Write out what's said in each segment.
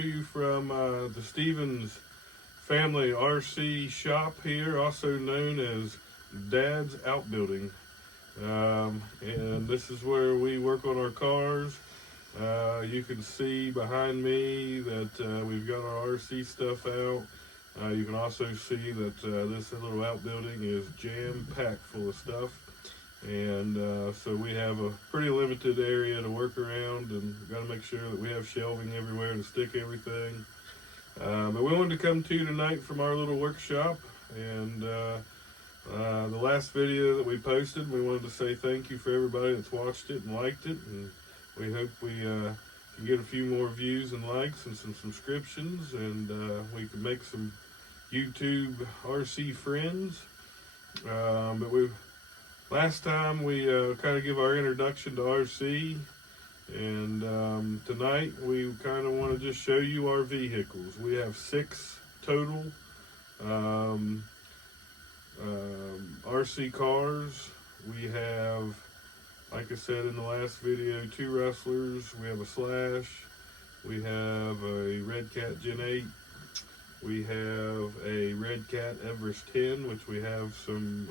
to you from the Stevens Family RC shop here, also known as Dad's Outbuilding. And this is where we work on our cars. You can see behind me that we've got our RC stuff out. You can also see that this little outbuilding is jam-packed full of stuff. And so we have a pretty limited area to work around, and we've got to make sure that we have shelving everywhere to stick everything. But we wanted to come to you tonight from our little workshop, and the last video that we posted, we wanted to say thank you for everybody that's watched it and liked it, and we hope we can get a few more views and likes and some subscriptions, and we can make some YouTube RC friends. But last time we kind of give our introduction to RC, and tonight we kind of want to just show you our vehicles. We have 6 total RC cars. We have, like I said in the last video, 2 Rustlers. We have a Slash. We have a Red Cat Gen 8. We have a Red Cat Everest 10, which we have some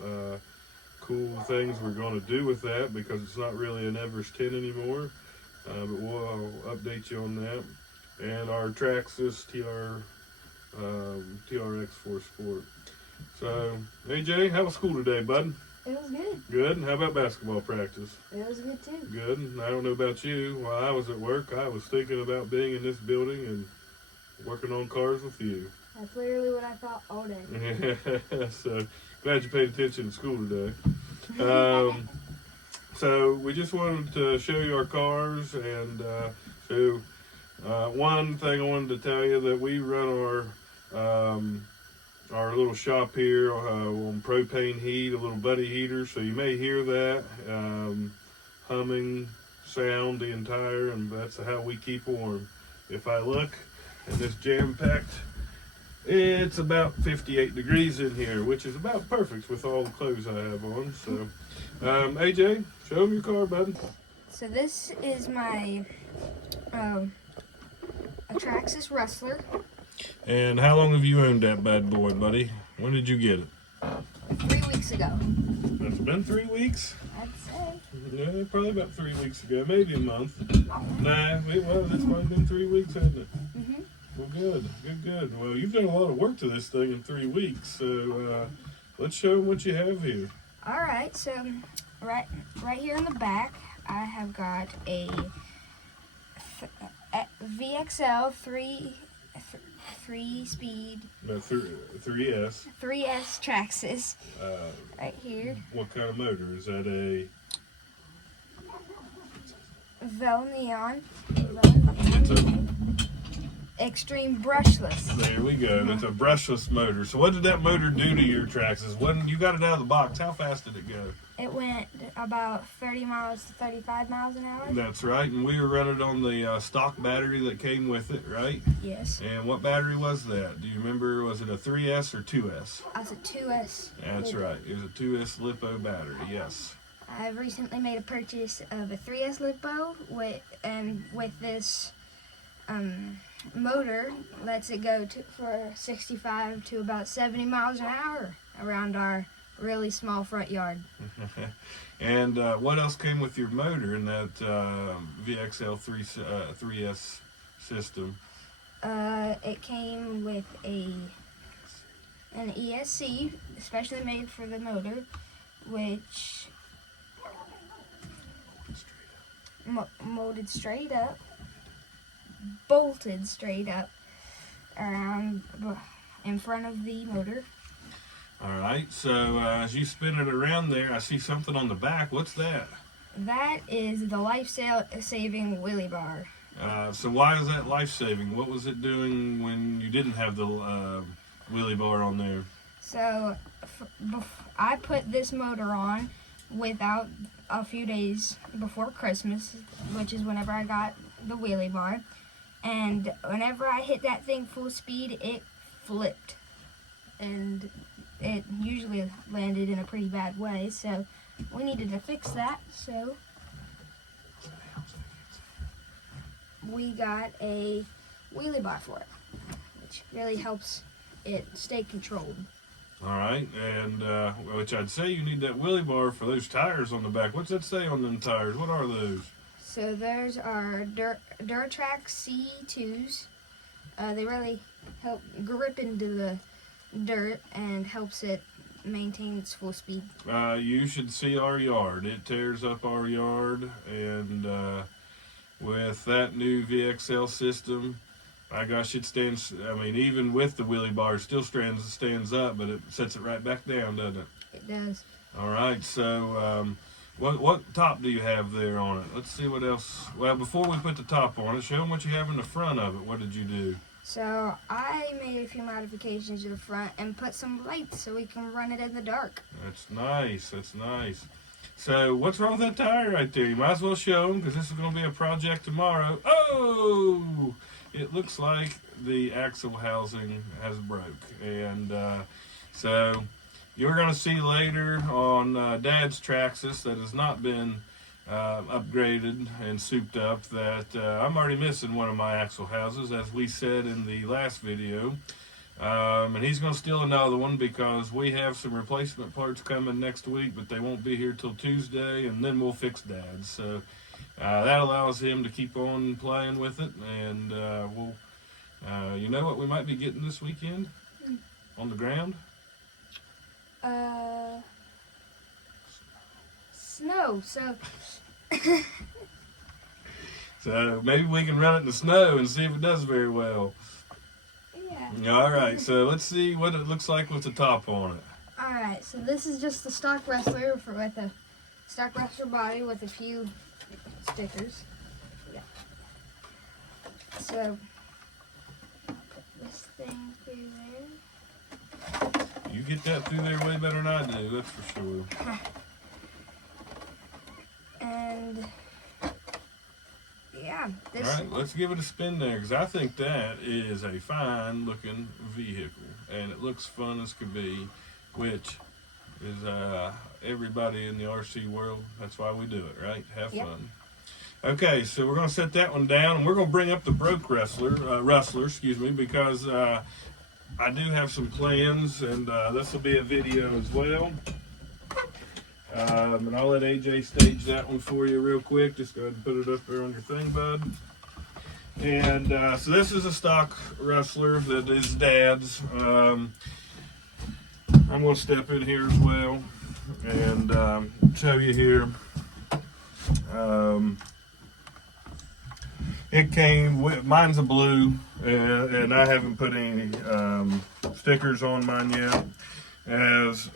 cool things we're going to do with that because it's not really an Everest 10 anymore. But I'll update you on that. And our Traxxas TRX4 Sport. So, AJ, how was school today, bud? It was good. Good. How about basketball practice? It was good too. Good. I don't know about you. While I was at work, I was thinking about being in this building and working on cars with you. That's literally what I thought all day. So, glad you paid attention in school today. So, we just wanted to show you our cars, and one thing I wanted to tell you that we run our little shop here on propane heat, a little buddy heater, so you may hear that humming sound the entire, and that's how we keep warm. If I look in this jam-packed, it's about 58 degrees in here, which is about perfect with all the clothes I have on. So, AJ, show them your car, bud. So this is my a Traxxas Rustler. And how long have you owned that bad boy, buddy? When did you get it? 3 weeks ago. It's been 3 weeks? I'd say. Yeah, probably about 3 weeks ago, maybe a month. Nah, it's probably been 3 weeks, hasn't it? Mm-hmm. Well, good. Well, you've done a lot of work to this thing in 3 weeks, so let's show them what you have here. All right, so right here in the back, I have got a VXL 3-speed 3S. 3S Traxxas right here. What kind of motor? Is that a Neon. It's a Extreme brushless. There we go. It's a brushless motor. So what did that motor do to your Traxxas? When you got it out of the box, how fast did it go? It went about 30 miles to 35 miles an hour. That's right. And we were running on the stock battery that came with it, right? Yes. And what battery was that? Do you remember? Was it a 3S or 2S? I was a 2S. That's right. It was a 2S LiPo battery, yes. I've recently made a purchase of a 3S LiPo with this motor lets it go for 65 to about 70 miles an hour around our really small front yard. And what else came with your motor in that VXL 3S system? It came with an ESC, especially made for the motor, which molded straight up, bolted straight up around in front of the motor. All right, so as you spin it around there, I see something on the back. What's that? That is the life-saving wheelie bar. So why is that life-saving? What was it doing when you didn't have the wheelie bar on there? So I put this motor on without a few days before Christmas, which is whenever I got the wheelie bar. And whenever I hit that thing full speed, it flipped. And it usually landed in a pretty bad way, so we needed to fix that. So we got a wheelie bar for it, which really helps it stay controlled. All right, and which I'd say you need that wheelie bar for those tires on the back. What's that say on them tires? What are those? So those are Duratrack C2s. They really help grip into the dirt and helps it maintain its full speed. You should see our yard. It tears up our yard, and with that new VXL system, my gosh, it stands. I mean, even with the wheelie bar, it still stands up, but it sets it right back down, doesn't it? It does. All right. So, what top do you have there on it? Let's see what else. Well, before we put the top on it, show them what you have in the front of it. What did you do? So I made a few modifications to the front and put some lights so we can run it in the dark. That's nice. That's nice. So what's wrong with that tire right there? You might as well show them because this is going to be a project tomorrow. Oh, it looks like the axle housing has broke. And so you're going to see later on Dad's Traxxas that has not been upgraded and souped up that I'm already missing one of my axle houses, as we said in the last video. And he's going to steal another one because we have some replacement parts coming next week, but they won't be here till Tuesday, and then we'll fix Dad's. So that allows him to keep on playing with it, and we'll, you know what we might be getting this weekend on the ground? Snow. So maybe we can run it in the snow and see if it does very well. Yeah. All right, so let's see what it looks like with the top on it. All right, so this is just the stock wrestler with a stock wrestler body with a few stickers. Yeah. So put this thing through there. You get that through there way better than I do, that's for sure. And yeah, All right, let's give it a spin there, because I think that is a fine looking vehicle, and it looks fun as could be, which is everybody in the RC world. That's why we do it, right? Have fun. Okay, so we're going to set that one down, and we're going to bring up the broke rustler, excuse me, because I do have some plans, and this will be a video as well. And I'll let AJ stage that one for you real quick. Just go ahead and put it up there on your thing, bud. And so this is a stock wrestler that is Dad's. I'm going to step in here as well and show you here. It came with, mine's a blue, and I haven't put any stickers on mine yet. As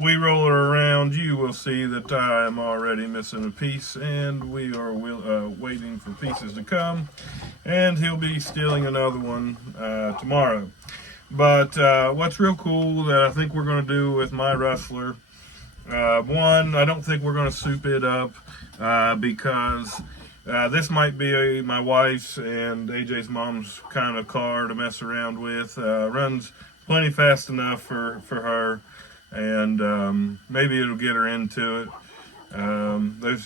we roll it around, you will see that I am already missing a piece, and we are waiting for pieces to come, and he'll be stealing another one tomorrow. But what's real cool that I think we're going to do with my Rustler, one, I don't think we're going to soup it up because this might be my wife's and AJ's mom's kind of car to mess around with. Runs plenty fast enough for her. And maybe it'll get her into it.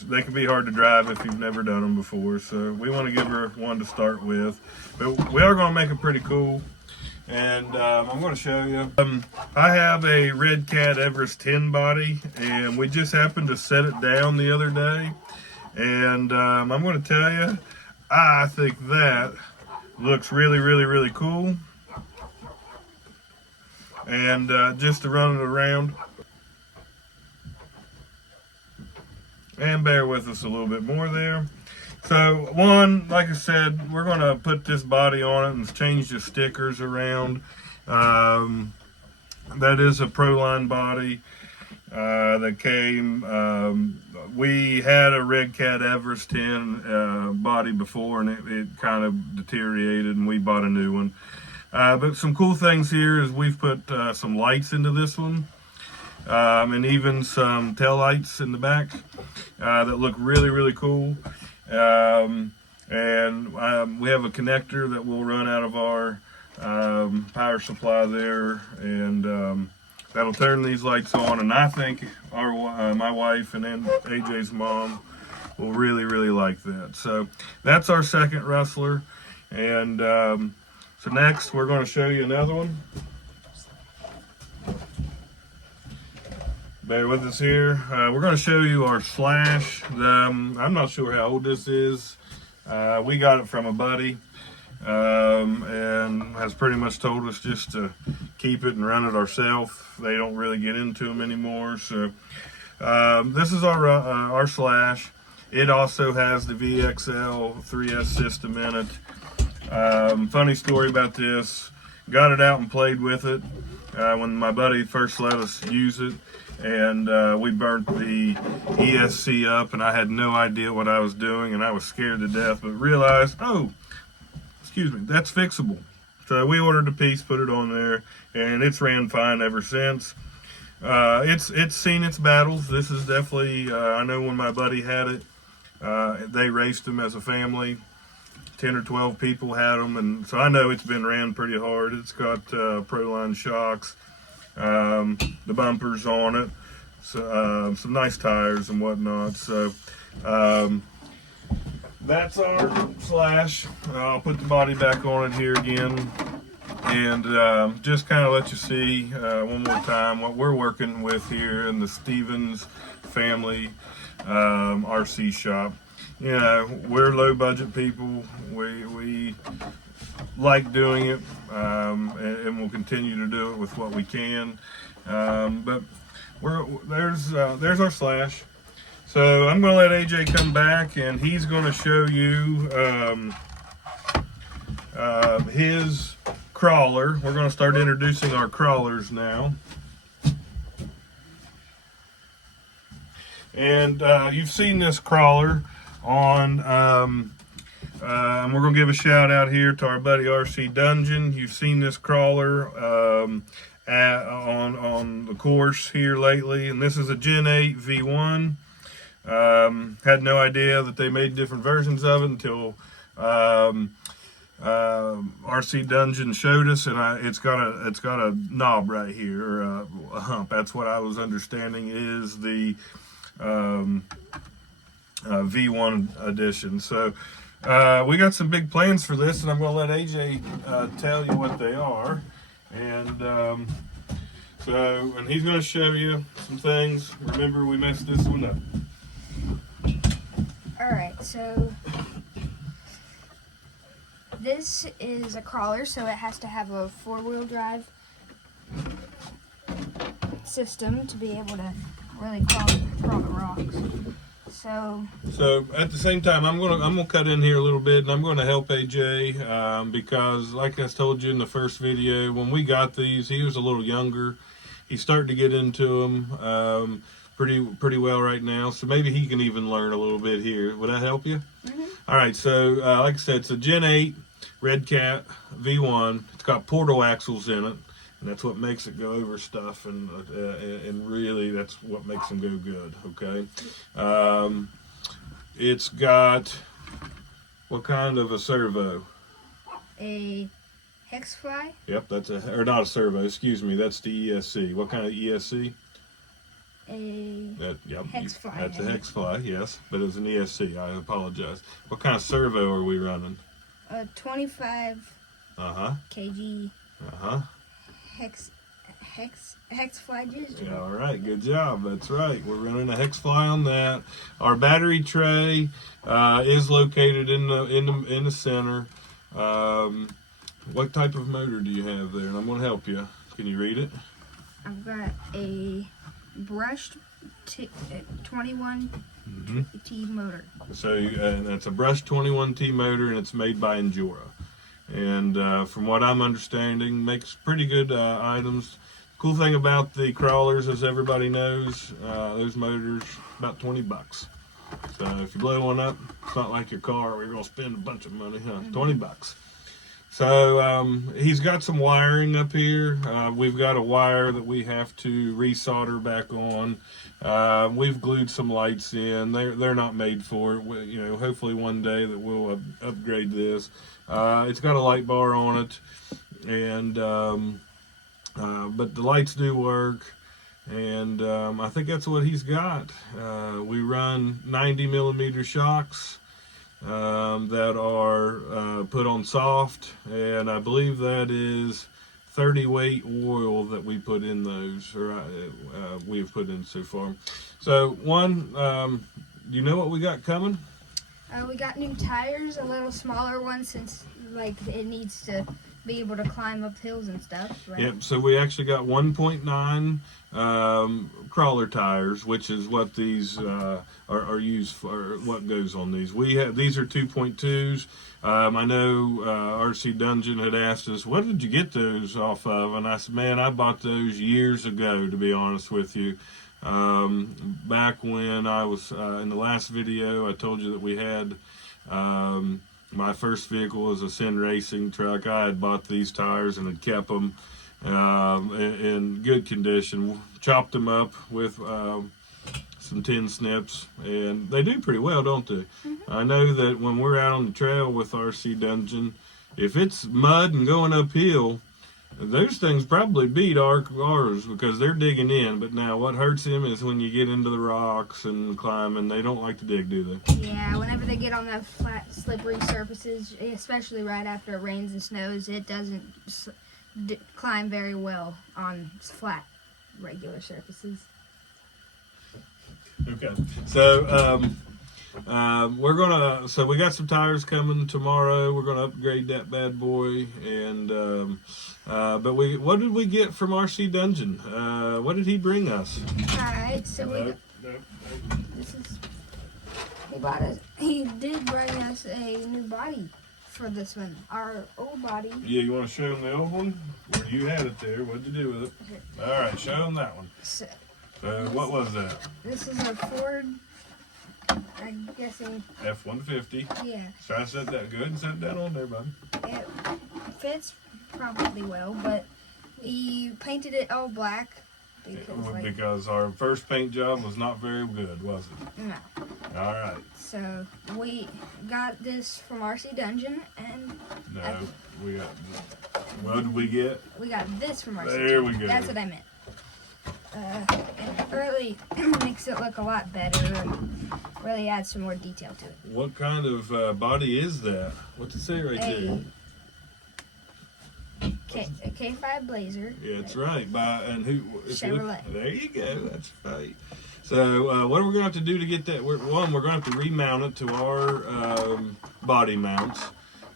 They can be hard to drive if you've never done them before, so we want to give her one to start with. But we are going to make it pretty cool, and I'm going to show you. I have a Red Cat Everest 10 body, and we just happened to set it down the other day, and I'm going to tell you, I think that looks really, really, really cool. And just to run it around, and bear with us a little bit more there. So one, like I said, we're going to put this body on it and change the stickers around. That is a Proline body that came. We had a Red Cat Everest 10 body before, and it kind of deteriorated, and we bought a new one. But some cool things here is we've put some lights into this one, and even some tail lights in the back that look really, really cool. And we have a connector that will run out of our power supply there, and that'll turn these lights on. And I think my wife and then AJ's mom will really, really like that. So that's our second Rustler. And so next we're going to show you another one. Bear with us here. We're going to show you our Slash. I'm not sure how old this is. We got it from a buddy, and has pretty much told us just to keep it and run it ourselves. They don't really get into them anymore. So this is our Slash. It also has the VXL 3S system in it. Funny story about this. Got it out and played with it when my buddy first let us use it. And we burnt the ESC up, and I had no idea what I was doing, and I was scared to death, but realized, oh, excuse me, that's fixable. So we ordered a piece, put it on there, and it's ran fine ever since. It's seen its battles. This is definitely, I know when my buddy had it, they raced them as a family. 10 or 12 people had them, and so I know it's been ran pretty hard. It's got Proline shocks. The bumpers on it, so, some nice tires and whatnot. So that's our Slash. I'll put the body back on it here again, and just kind of let you see one more time what we're working with here in the Stevens family RC shop. You know, we're low budget people. We like doing it, and we'll continue to do it with what we can. But there's our Slash. So I'm going to let AJ come back, and he's going to show you his crawler. We're going to start introducing our crawlers now. And you've seen this crawler on, and we're going to give a shout out here to our buddy RC Dungeon. You've seen this crawler on the course here lately, and this is a Gen 8 V1. Had no idea that they made different versions of it until RC Dungeon showed us, and it's got a knob right here, or a hump. That's what I was understanding is the V1 edition. So we got some big plans for this, and I'm going to let AJ tell you what they are. And and he's going to show you some things. Remember, we messed this one up. Alright, so this is a crawler, so it has to have a 4-wheel drive system to be able to really crawl the rocks. So at the same time, I'm gonna cut in here a little bit, and I'm gonna help AJ because, like I told you in the first video, when we got these, he was a little younger. He's starting to get into them pretty well right now. So maybe he can even learn a little bit here. Would that help you? Mm-hmm. All right. So like I said, it's a Gen 8 Red Cat V1. It's got portal axles in it. And that's what makes it go over stuff, and really that's what makes them go good. Okay, it's got what kind of a servo? A hex fly. Yep, that's or not a servo. Excuse me, that's the ESC. What kind of ESC? Hex fly. That's a hex fly. Yes, but it's an ESC. I apologize. What kind of servo are we running? 25. kg. Hex fly juice. Yeah, all right, good job. That's right. We're running a hex fly on that. Our battery tray is located in the center. What type of motor do you have there? And I'm going to help you. Can you read it? I've got a brushed 21 T motor. So that's a brushed 21T motor, and it's made by Endura. And from what I'm understanding, makes pretty good items. Cool thing about the crawlers, as everybody knows, those motors about $20. So if you blow one up, it's not like your car where you're gonna spend a bunch of money, huh? $20. So he's got some wiring up here. We've got a wire that we have to resolder back on. We've glued some lights in. They're not made for it. You know, hopefully one day that we'll upgrade this. It's got a light bar on it, and but the lights do work, and I think that's what he's got. We run 90mm shocks, that are put on soft, and I believe that is 30 weight oil that we put in those, or we've put in so far. So one, you know what we got coming? We got new tires, a little smaller one, since like it needs to be able to climb up hills and stuff. Right? Yep. So we actually got 1.9 crawler tires, which is what these are used for. What goes on these? These are 2.2s. I know RC Dungeon had asked us, "What did you get those off of?" And I said, "Man, I bought those years ago. To be honest with you, back when I was in the last video, I told you that we had." My first vehicle was a Sin Racing truck. I had bought these tires and had kept them in good condition. Chopped them up with some tin snips, and they do pretty well, don't they? I know that when we're out on the trail with RC Dungeon, if it's mud and going uphill, those things probably beat ours because they're digging in. But now what hurts them is when you get into the rocks and climbing. They don't like to dig, do they? Yeah, whenever they get on the flat, slippery surfaces, especially right after it rains and snows, it doesn't climb very well on flat, regular surfaces. Okay, so so we got some tires coming tomorrow. We're gonna upgrade that bad boy, and but what did we get from RC Dungeon? What did he bring us? All right, so he did bring us a new body for this one. Our old body. Yeah, you want to show them the old one? You had it there. What'd you do with it? All right, show them that one. So what was that? This is a Ford. I'm guessing F-150. Yeah. So I set that good and set that on there, buddy. It fits probably well, but we painted it all black because our first paint job was not very good, was it? No. All right. So we got this from RC Dungeon, and we got. What did we get? We got this from RC There Dungeon. we go. That's what I meant. It really makes it look a lot better and really adds some more detail to it. What kind of body is that? What's it say right there? A K5 Blazer. Yeah, that's right. And who? Chevrolet. There you go. That's right. So what are we going to have to do to get that? We're going to have to remount it to our body mounts.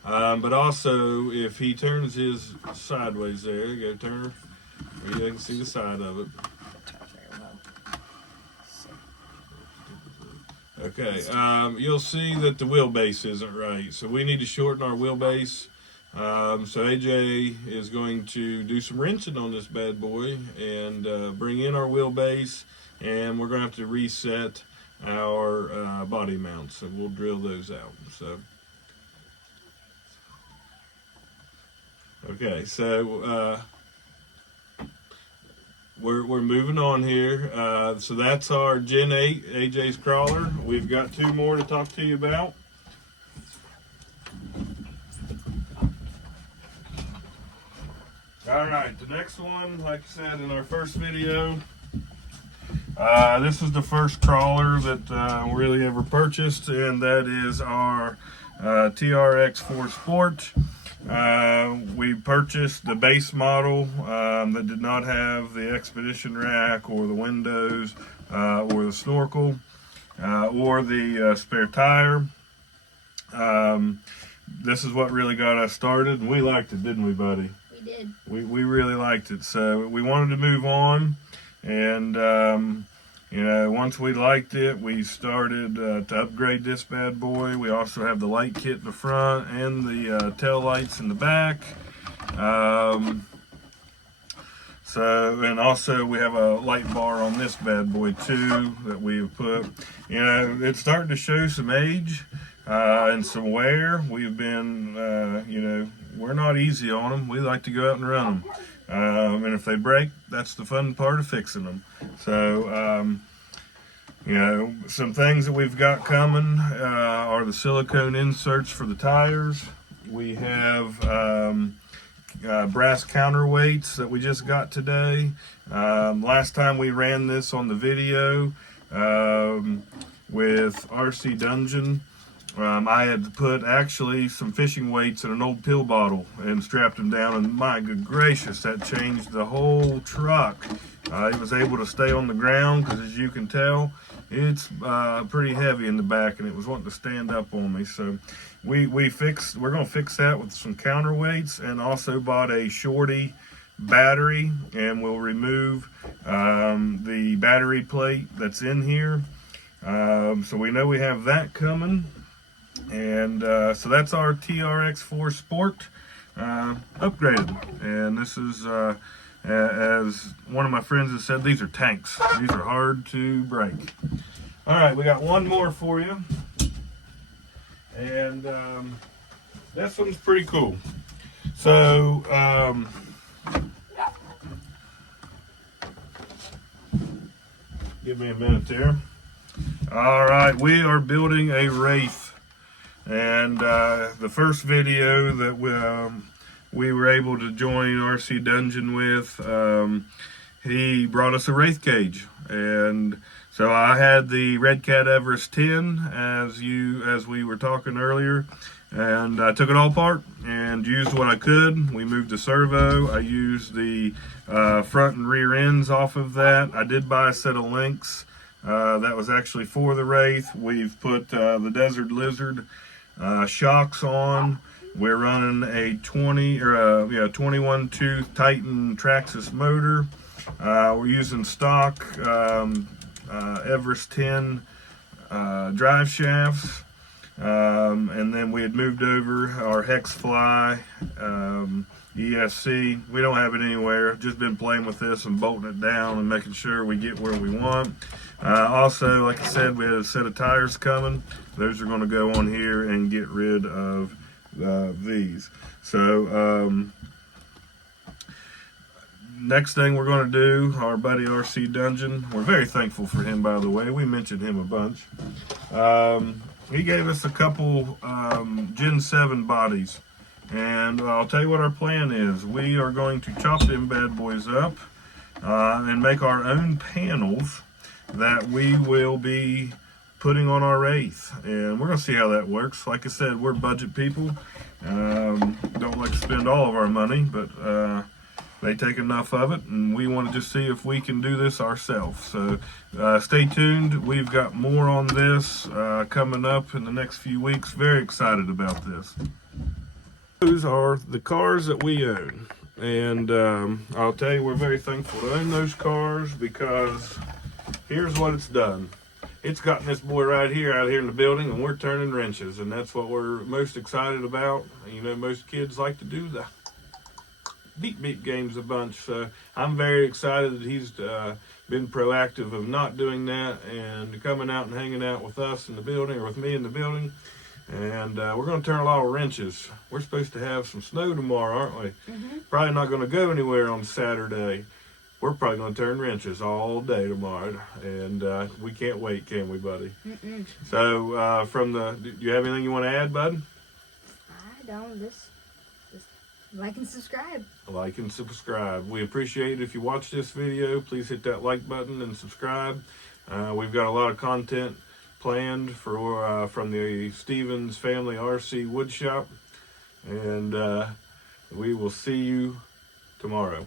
But also, if he turns his sideways there, go turn. You can see the side of it. Okay, you'll see that the wheelbase isn't right, so we need to shorten our wheelbase. So AJ is going to do some wrenching on this bad boy and bring in our wheelbase, and we're going to have to reset our body mounts, so we'll drill those out. So, okay, so we're moving on here. So that's our Gen 8 AJ's crawler. We've got two more to talk to you about. All right, the next one, like I said in our first video, this is the first crawler that we really ever purchased, and that is our TRX4 Sport. We purchased the base model that did not have the expedition rack or the windows or the snorkel or the spare tire. This is what really got us started, and we liked it, didn't we, buddy? We did. We really liked it, so we wanted to move on, and you know, once we liked it, we started to upgrade this bad boy. We also have the light kit in the front and the tail lights in the back. And also we have a light bar on this bad boy too that we've put. You know, it's starting to show some age and some wear. We've been, you know, we're not easy on them. We like to go out and run them. And if they break, that's the fun part of fixing them. So, you know, some things that we've got coming are the silicone inserts for the tires. We have brass counterweights that we just got today. Last time we ran this on the video with RC Dungeon, I had put actually some fishing weights in an old pill bottle and strapped them down, and my good gracious, that changed the whole truck. It was able to stay on the ground because, as you can tell, it's pretty heavy in the back, and it was wanting to stand up on me. So we're going to fix that with some counterweights, and also bought a shorty battery, and we'll remove the battery plate that's in here. So we know we have that coming. And so that's our TRX4 Sport upgraded. And this is, as one of my friends has said, these are tanks. These are hard to break. All right, we got one more for you. And this one's pretty cool. So, give me a minute there. All right, we are building a Wraith. And the first video that we were able to join RC Dungeon with, he brought us a Wraith cage. And so I had the Red Cat Everest 10 as we were talking earlier, and I took it all apart and used what I could. We moved the servo. I used the front and rear ends off of that. I did buy a set of links that was actually for the Wraith. We've put the Desert Lizard shocks on. We're running a 21 tooth Titan Traxxas motor. We're using stock Everest 10 drive shafts, and then we had moved over our Hex Fly ESC. We don't have it anywhere. Just been playing with this and bolting it down and making sure we get where we want. Also, like I said, we had a set of tires coming. Those are going to go on here and get rid of these. So next thing we're going to do, our buddy RC Dungeon, we're very thankful for him, by the way. We mentioned him a bunch. He gave us a couple Gen 7 bodies. And I'll tell you what our plan is. We are going to chop them bad boys up and make our own panels that we will be putting on our Wraith. And we're going to see how that works. Like I said, we're budget people. Don't like to spend all of our money, but they take enough of it, and we want to just see if we can do this ourselves. So stay tuned. We've got more on this coming up in the next few weeks. Very excited about this. Those are the cars that we own, and I'll tell you, we're very thankful to own those cars, because here's what it's done. It's gotten this boy right here out here in the building, and we're turning wrenches, and that's what we're most excited about. You know, most kids like to do the beep games a bunch, so I'm very excited that he's been proactive of not doing that and coming out and hanging out with us in the building, or with me in the building. And we're going to turn a lot of wrenches. We're supposed to have some snow tomorrow, aren't we? Mm-hmm. Probably not going to go anywhere on Saturday. We're probably going to turn wrenches all day tomorrow. And we can't wait, can we, buddy? Mm-mm. So do you have anything you want to add, bud? I don't. Just like and subscribe. Like and subscribe. We appreciate it. If you watch this video, please hit that like button and subscribe. We've got a lot of content planned for from the Stevens304RC wood shop, and we will see you tomorrow.